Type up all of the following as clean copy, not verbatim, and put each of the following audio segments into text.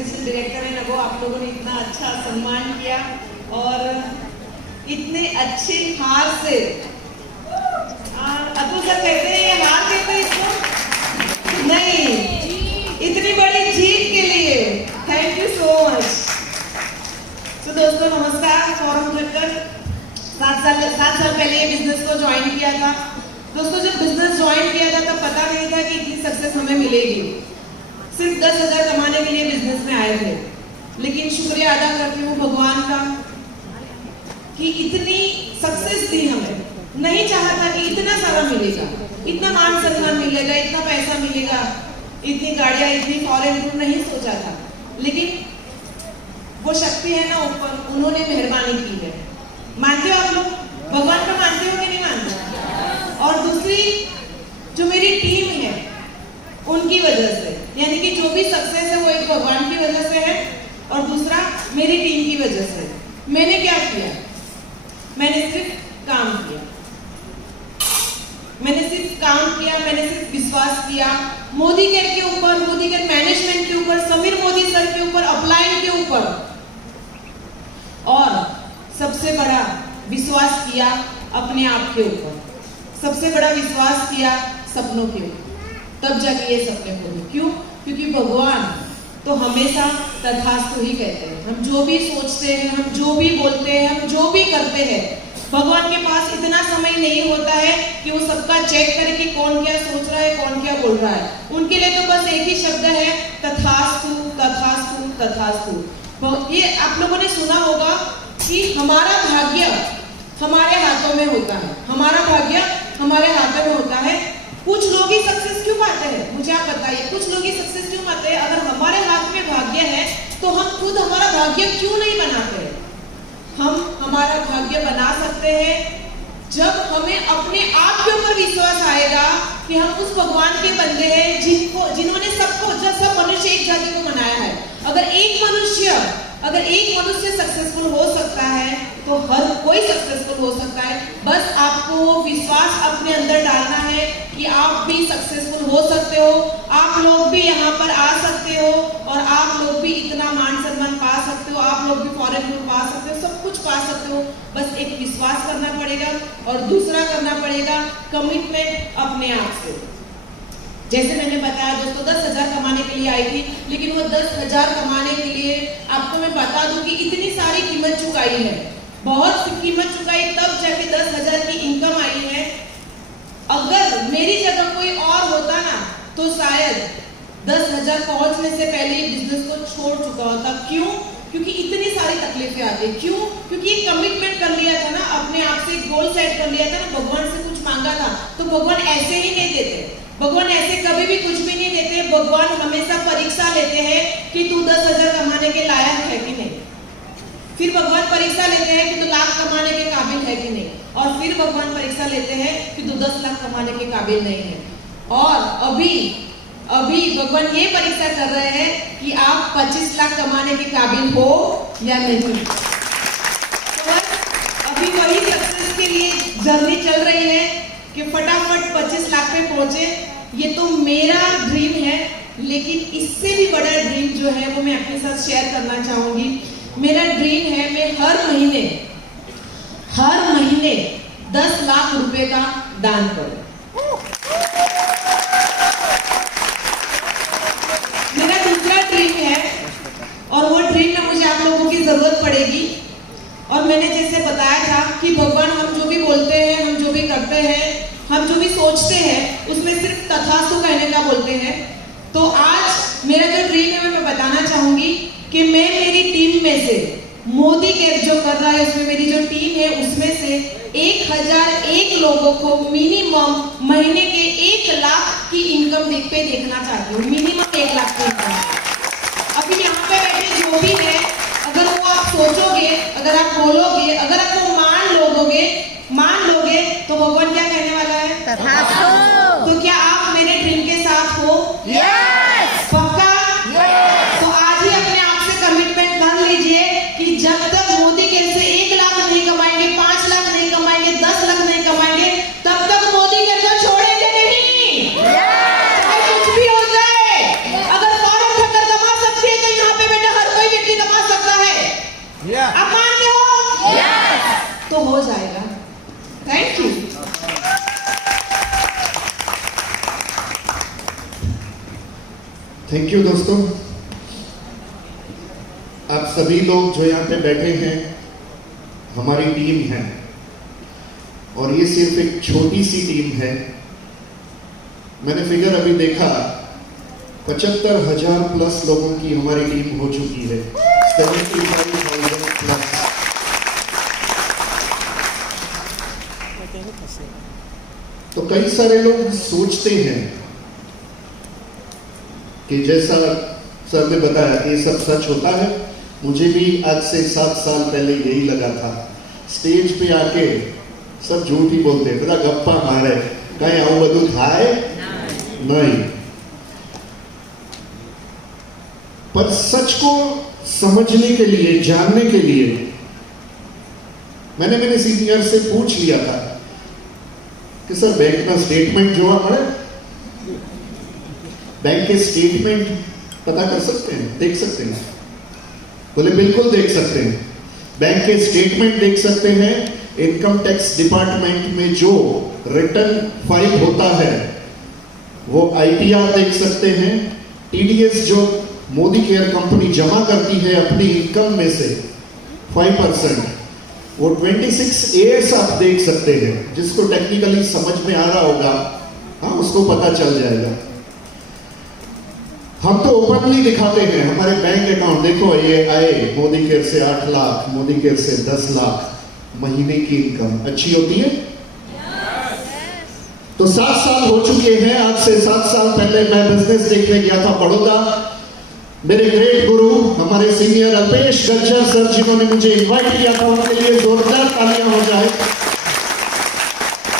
Executive director हैं नगो, आप लोगों ने इतना अच्छा सम्मान किया और इतने अच्छे हार से अतुल सर कहते हैं ये हार कहते हैं इसको नहीं, इतनी बड़ी जीत के लिए थैंक यू सो मच। तो दोस्तों नमस्कार। फॉरम रखकर 7 साल पहले ये बिजनेस को ज्वाइन किया था। दोस्तों जब बिजनेस ज्वाइन किया था तब पता नहीं था कि इतनी सक्सेस हमें मिलेगी। सिर्फ 10,000 कमाने के लिए बिजनेस में आए थे, लेकिन शुक्रिया अदा करती हूँ भगवान का कि इतनी सक्सेस दी हमें। नहीं चाहा था कि इतना सारा मिलेगा, इतना मान सम्मान मिलेगा, इतना पैसा मिलेगा, इतनी गाड़ियां, इतनी फॉरेन टूर, नहीं सोचा था। लेकिन वो शक्ति है ना ऊपर, उन्होंने मेहरबानी की है। मानते हो आप लोग? भगवान को मानते हो कि नहीं मानते? और दूसरी जो मेरी टीम है उनकी वजह से, यानी कि जो भी सक्सेस है वो एक भगवान की वजह से है और दूसरा मेरी टीम की वजह से। मैंने क्या किया? मैंने सिर्फ काम किया, मैंने सिर्फ विश्वास किया मोदी केयर के ऊपर, मोदी केयर मैनेजमेंट के ऊपर, समीर मोदी सर के ऊपर, अपलाइन के ऊपर, और सबसे बड़ा विश्वास किया अपने आप के ऊपर, सबसे बड़ा विश्वास किया सपनों के ऊपर। तब जाके ये सपने पूरे। क्यों? क्योंकि भगवान तो हमेशा तथास्तु ही कहते हैं। हम जो भी सोचते हैं, हम जो भी बोलते हैं, हम जो भी करते हैं, भगवान के पास इतना समय नहीं होता है कि वो सबका चेक करे कि कौन क्या सोच रहा है, कौन क्या बोल रहा है। उनके लिए तो बस एक ही शब्द है, तथास्तु तथास्तु तथास्तु। ये आप लोगों ने सुना होगा कि हमारा भाग्य हमारे हाथों में होता है, हमारा भाग्य हमारे हाथों में होता है। कुछ लोग ही सक्सेस क्यों पाते हैं? मुझे आप बताइए, कुछ लोग ही सक्सेस क्यों पाते हैं? अगर हमारे हाथ में भाग्य है तो हम खुद हमारा भाग्य क्यों नहीं बनाते? हम हमारा भाग्य बना सकते हैं जब हमें अपने आप के ऊपर विश्वास आएगा कि हम उस भगवान के बंदे हैं जिन्होंने सबको, जब सब मनुष्य एक जाति को बनाया है। अगर एक मनुष्य सक्सेसफुल हो सकता है तो हर कोई सक्सेसफुल हो सकता है। बस आपको वो विश्वास अपने अंदर डालना है कि आप भी सक्सेसफुल हो सकते हो, आप लोग भी यहाँ पर आ सकते हो और आप लोग भी इतना मान सम्मान पा सकते हो, आप लोग भी फॉरेन टूर पा सकते हो, सब कुछ पा सकते हो। बस एक विश्वास करना पड़ेगा और दूसरा करना पड़ेगा कमिटमेंट अपने आप से। जैसे मैंने बताया दोस्तों, 10,000 कमाने के लिए आई थी, लेकिन वो 10,000 कमाने के लिए आपको मैं बता दूं कि इतनी सारी कीमत चुकाई है, बहुत कीमत चुकाई, तब जाके 10,000 की इनकम आई है। अगर मेरी जगह कोई और होता ना तो शायद 10,000 पहुंचने से पहले बिजनेस को छोड़ चुका होता। क्यों? क्योंकि इतनी सारी तकलीफें आती है। क्यों? क्योंकि एक कमिटमेंट कर लिया था ना, अपने आप से एक गोल सेट कर लिया था ना, भगवान से कुछ मांगा था, तो भगवान ऐसे ही नहीं देते। भगवान ऐसे कभी भी कुछ भी नहीं देते। भगवान हमेशा परीक्षा लेते हैं कि तू 10,000 कमाने के लायक है कि नहीं। फिर भगवान परीक्षा लेते हैं कि तू लाख कमाने के काबिल है कि नहीं, और फिर भगवान परीक्षा लेते हैं कि तू 10 लाख कमाने के काबिल नहीं है। और अभी भगवान ये परीक्षा कर रहे हैं कि आप 25 लाख कमाने के काबिल हो या नहीं। तो अभी वही सक्सेस के लिए जर्नी चल रही है कि फटाफट 25 लाख पे पहुंचे। ये तो मेरा ड्रीम है, लेकिन इससे भी बड़ा ड्रीम जो है वो मैं आपके साथ शेयर करना चाहूंगी। मेरा ड्रीम है मैं हर महीने 10 लाख रुपए का दान करूं। मेरा दूसरा ड्रीम है और वो ड्रीम में मुझे आप लोगों की जरूरत पड़ेगी। और मैंने जैसे बताया था कि भगवान हम जो भी बोलते हैं, हम जो भी करते हैं, हम जो भी सोचते हैं, उसमें सिर्फ तथास्तु कहने का बोलते हैं। तो आज मेरा जो ड्रीम है मैं बताना चाहूंगी कि मैं मेरी टीम में से, मोदी केयर जो कर रहा है उसमें मेरी जो टीम है उसमें से 1001 लोगों को मिनिमम महीने के 1 लाख की इनकम देखना चाहती हूँ। मिनिमम 1 लाख की इनकम। अभी यहाँ पे बैठे जो भी है, अगर वो आप सोचोगे, अगर आप बोलोगे, अगर आप वो मान लोगे तो भगवान क्या कहने वाला है? तथास्तु। तो क्या आप मेरे ड्रीम के साथ हो? यस। पक्का? यस। तो आज ही अपने आप से कमिटमेंट कर लीजिए कि जब तक मोदी केयर से 1 लाख नहीं कमाएंगे, 5 लाख नहीं कमाएंगे, 10 लाख नहीं कमाएंगे, तब तक मोदी केयर को छोड़ेंगे नहीं। चाहे कुछ भी हो जाए। अगर फॉरेन ठक्कर कमा सकती है तो यहाँ पे थैंक यू दोस्तों। आप सभी लोग जो यहाँ पे बैठे हैं हमारी टीम है, और ये सिर्फ एक छोटी सी टीम है। मैंने फिगर अभी देखा 75,000 प्लस लोगों की हमारी टीम हो चुकी है, 75,000 प्लस। तो कई सारे लोग सोचते हैं कि जैसा सर ने बताया कि ये सब सच होता है। मुझे भी आज से 7 साल पहले यही लगा था। स्टेज पे आके सब झूठ ही बोलते, बड़ा गप्पा मारे, कहीं आऊ बधु थाय नहीं। पर सच को समझने के लिए, जानने के लिए मैंने मेरे सीनियर से पूछ लिया था कि सर बैंक का स्टेटमेंट जो है, बैंक के स्टेटमेंट पता कर सकते हैं, देख सकते हैं? बोले बिल्कुल देख सकते हैं। बैंक के स्टेटमेंट देख सकते हैं। इनकम टैक्स डिपार्टमेंट में जो रिटर्न फाइल होता है वो ITR देख सकते हैं। TDS जो मोदी केयर कंपनी जमा करती है अपनी इनकम में से 5%, वो 26 AS आप देख सकते हैं। जिसको टेक्निकली समझ में आ रहा होगा, हाँ, उसको पता चल जाएगा। हम तो ओपनली दिखाते हैं हमारे बैंक अकाउंट, देखो ये आए मोदी केयर से 8 लाख, मोदी केयर से 10 लाख महीने की इनकम। अच्छी होती है? तो 7 साल हो चुके हैं। आज से 7 साल पहले मैं बिजनेस देखने गया था बड़ौदा। मेरे ग्रेट गुरु हमारे सीनियर अल्पेश गज्जर सर, जिन्होंने मुझे इनवाइट किया था, उनके लिए जोरदार तालियां हो जाए।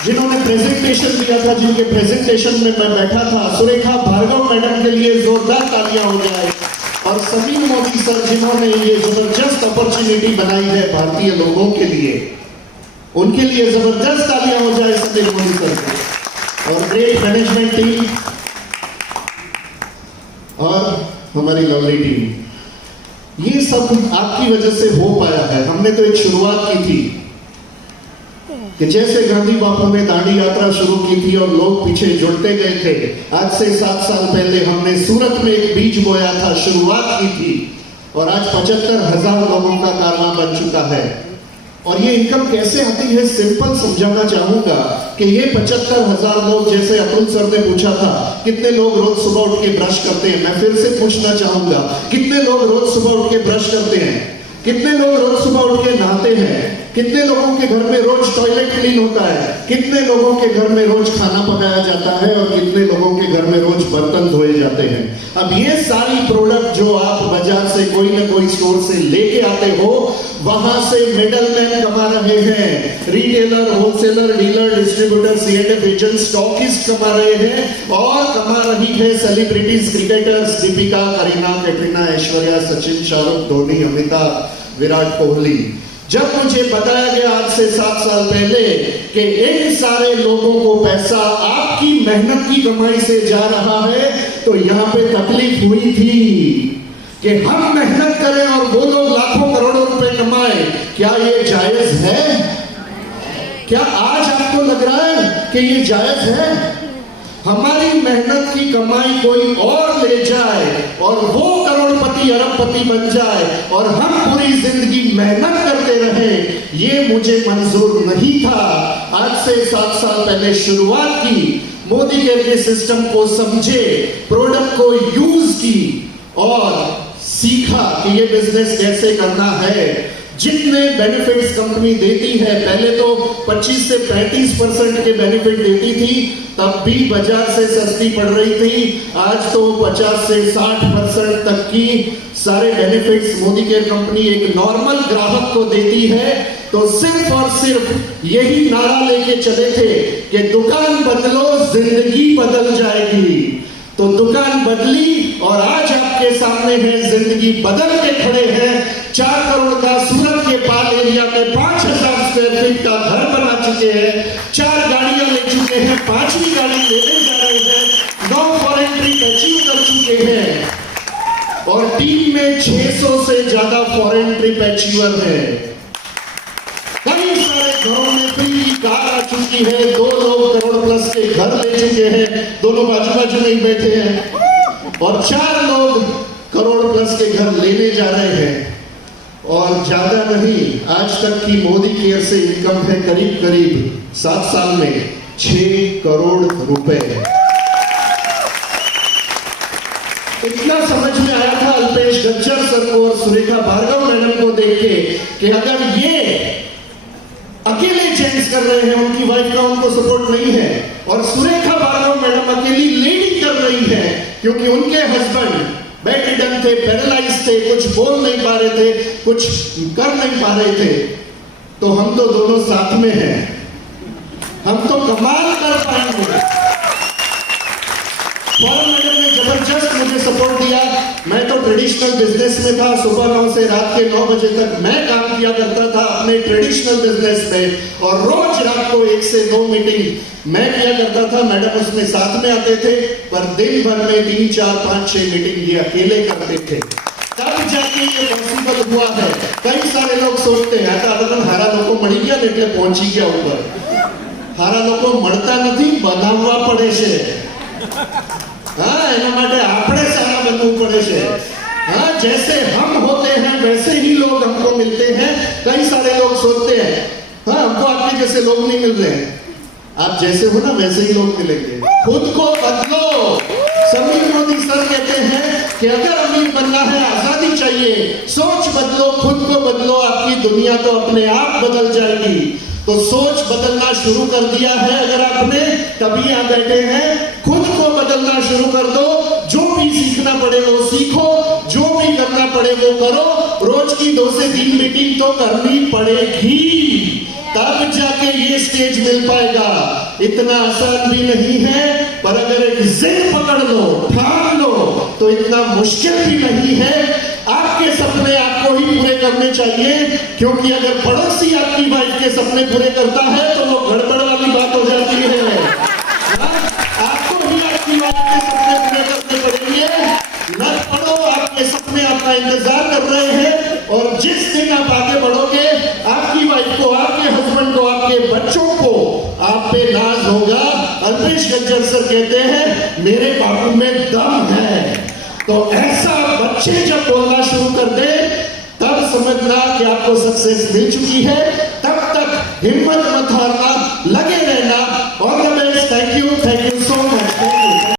जिन्होंने प्रेजेंटेशन दिया था, जिनके प्रेजेंटेशन में मैं बैठा था, सुरेखा भार्गव मैडम के लिए जोरदार तालियां हो जाए। और समीर मोदी सर, जिन्होंने ये जबरदस्त अपॉर्चुनिटी बनाई है भारतीय लोगों के लिए, उनके लिए जबरदस्त तालियां हो जाए समीर मोदी सर को। और ग्रेट मैनेजमेंट टीम और हमारी लवली टीम, ये सब आपकी वजह से हो पाया है। हमने तो एक शुरुआत की थी कि जैसे गांधी बापू ने दांडी यात्रा शुरू की थी और लोग पीछे जुड़ते गए थे। आज से 7 साल पहले हमने सूरत में एक बीज बोया था, शुरुआत की थी, और आज 75,000 लोगों का कारवां बन चुका है। और ये इनकम कैसे आती है, सिंपल समझाना चाहूंगा कि ये 75,000 लोग, जैसे अतुल सर ने पूछा था कितने लोग रोज सुबह उठ के ब्रश करते हैं, मैं फिर से पूछना चाहूंगा कितने लोग रोज सुबह उठ के ब्रश करते हैं, कितने लोग रोज सुबह उठ के नहाते हैं, कितने लोगों के घर में रोज टॉयलेट क्लीन होता है, कितने लोगों के घर में रोज खाना पकाया जाता है, और कितने लोगों के घर में रोज बर्तन धोए जाते हैं। अब ये सारी प्रोडक्ट जो आप बाजार से कोई ना कोई स्टोर से लेके आते हो, वहां से मिडलमैन कमा रहे हैं, retailer, wholesaler, dealer, distributor, C&F agent, stockist कमा रहे हैं, और कमा रही है सेलिब्रिटीज, क्रिकेटर्स, दीपिका, करीना, कैटरीना, ऐश्वर्या, सचिन, शाहरुख, धोनी, अमिताभ, विराट कोहली। जब मुझे बताया गया आज से 7 साल पहले कि इन सारे लोगों को पैसा आपकी मेहनत की कमाई से जा रहा है, तो यहां पे तकलीफ हुई थी कि हम मेहनत करें और वो लोग लाखों करोड़ों रुपए कमाए। क्या ये जायज है? क्या आज आपको लग रहा है कि ये जायज है? हमारी मेहनत की कमाई कोई और ले जाए और वो करोड़पति अरबपति बन जाए और हम पूरी जिंदगी मेहनत करते रहे, ये मुझे मंजूर नहीं था। आज से 7 साल पहले शुरुआत की, मोदी केयर के सिस्टम को समझे, प्रोडक्ट को यूज की और सीखा कि ये बिजनेस कैसे करना है। जितने बेनिफिट्स कंपनी देती है, पहले तो 25 से 35% के बेनिफिट देती थी, तब भी बाजार से सस्ती पड़ रही थी। आज तो 50 से 60% तक की सारे बेनिफिट्स मोदी केयर कंपनी एक नॉर्मल ग्राहक को देती है। तो सिर्फ और सिर्फ यही नारा लेके चले थे कि दुकान बदलो, जिंदगी बदल जाएगी। तो दुकान बदली और आज आपके सामने है, जिंदगी बदल के खड़े हैं। 4 करोड़ का सूरत के पाल एरिया में 5,000 स्क्वायर फीट का घर बना चुके हैं, 4 गाड़ियां ले चुके हैं, 5वीं गाड़ी लेने जा रहे हैं, 9 फॉरेन ट्रिप अचीव कर चुके हैं और टीम में 600 से ज्यादा फॉरेन ट्रिप अचीवर है। कई सारे घरों में फ्री कार आ चुकी है, 2 लोग करोड़ प्लस के घर ले चुके हैं, दोनों बाजू बाजू में ही बैठे हैं। और 4 लोग करोड़ प्लस के घर लेने जा रहे हैं। और ज्यादा नहीं, आज तक की मोदी केयर से इनकम है करीब करीब 7 साल में 6 करोड़ रुपए। इतना समझ में आया था अल्पेश गज्जर सर को और सुरेखा भार्गव मैडम को देख के कि अगर ये अकेले जेंट्स कर रहे हैं, उनकी वाइफ का उनको सपोर्ट नहीं है, और सुरेखा भार्गव मैडम अकेली लेडी कर रही है क्योंकि उनके हस्बैंड बेडरिडन थे, पैरालाइज थे, कुछ बोल नहीं पा रहे थे, कुछ कर नहीं पा रहे थे, तो हम तो दोनों साथ में हैं, हम तो कमाल कर पाएंगे। फॉरम मैडम ने जबरदस्त मुझे सपोर्ट दिया। मैं तो ट्रेडिशनल बिजनेस में था, सुबह 9 से रात के 9 बजे तक मैं काम किया करता था अपने ट्रेडिशनल बिजनेस में, और रोज रात को 1 से 2 मीटिंग मैं किया करता था, मैडम उसमें साथ में आते थे, पर दिन भर में 3, 4, 5, 6 मीटिंग ये अकेले करते थे। तब जाके ये पॉसिबल हुआ है। कई सारे लोग सोचते हैं हारा लोग मળી ગયા ને એટલે પહોંચી ગયા ઉપર। હારા લોકો મળતા નથી, બનાવવા પડે છે। हाँ, એના માટે આપણે સારા બનવું પડે છે। हाँ, जैसे हम होते हैं वैसे ही लोग हमको मिलते हैं। कई सारे लोग सोचते हैं हाँ हमको आपके जैसे लोग नहीं मिल रहे हैं, आप जैसे हो ना वैसे ही लोग मिलेंगे। खुद को बदलो। समीर मोदी सर कहते हैं कि अगर अमीर बनना है, आजादी चाहिए, सोच बदलो, खुद को बदलो, आपकी दुनिया तो अपने आप बदल जाएगी। तो सोच बदलना शुरू कर दिया है अगर आपने, तभी यहां बैठे हैं। खुद को बदलना शुरू कर दो, जो भी सीखना पड़े वो सीखो, जो भी करना पड़े वो करो। रोज की 2 से 3 मीटिंग तो करनी पड़ेगी, तब जाके ये स्टेज मिल पाएगा। इतना आसान भी नहीं है, पर अगर एक जिद पकड़ लो, ठान लो, तो इतना मुश्किल भी नहीं है। आपके सपने आपको ही पूरे करने चाहिए, क्योंकि अगर पड़ोसी आपकी वाइफ के सपने पूरे करता है तो वो गड़बड़ वाली बात हो जाती है। आपको ही आपकी वाइफ के सपने पूरे करने पड़ेंगे। न पढ़ो, आपके सपने आपका इंतजार कर रहे हैं, और जिस दिन आप आगे बढ़ोगे, आपकी वाइफ को, आपके हस्बैंड को, आपके बच्चों को आप पे नाज होगा। अल्पेश गज्जर सर कहते हैं मेरे बाबू में दम है। तो ऐसा बच्चे जब बोलना शुरू कर दे, तब समझना कि आपको सक्सेस मिल चुकी है। तब तक हिम्मत मत हारना।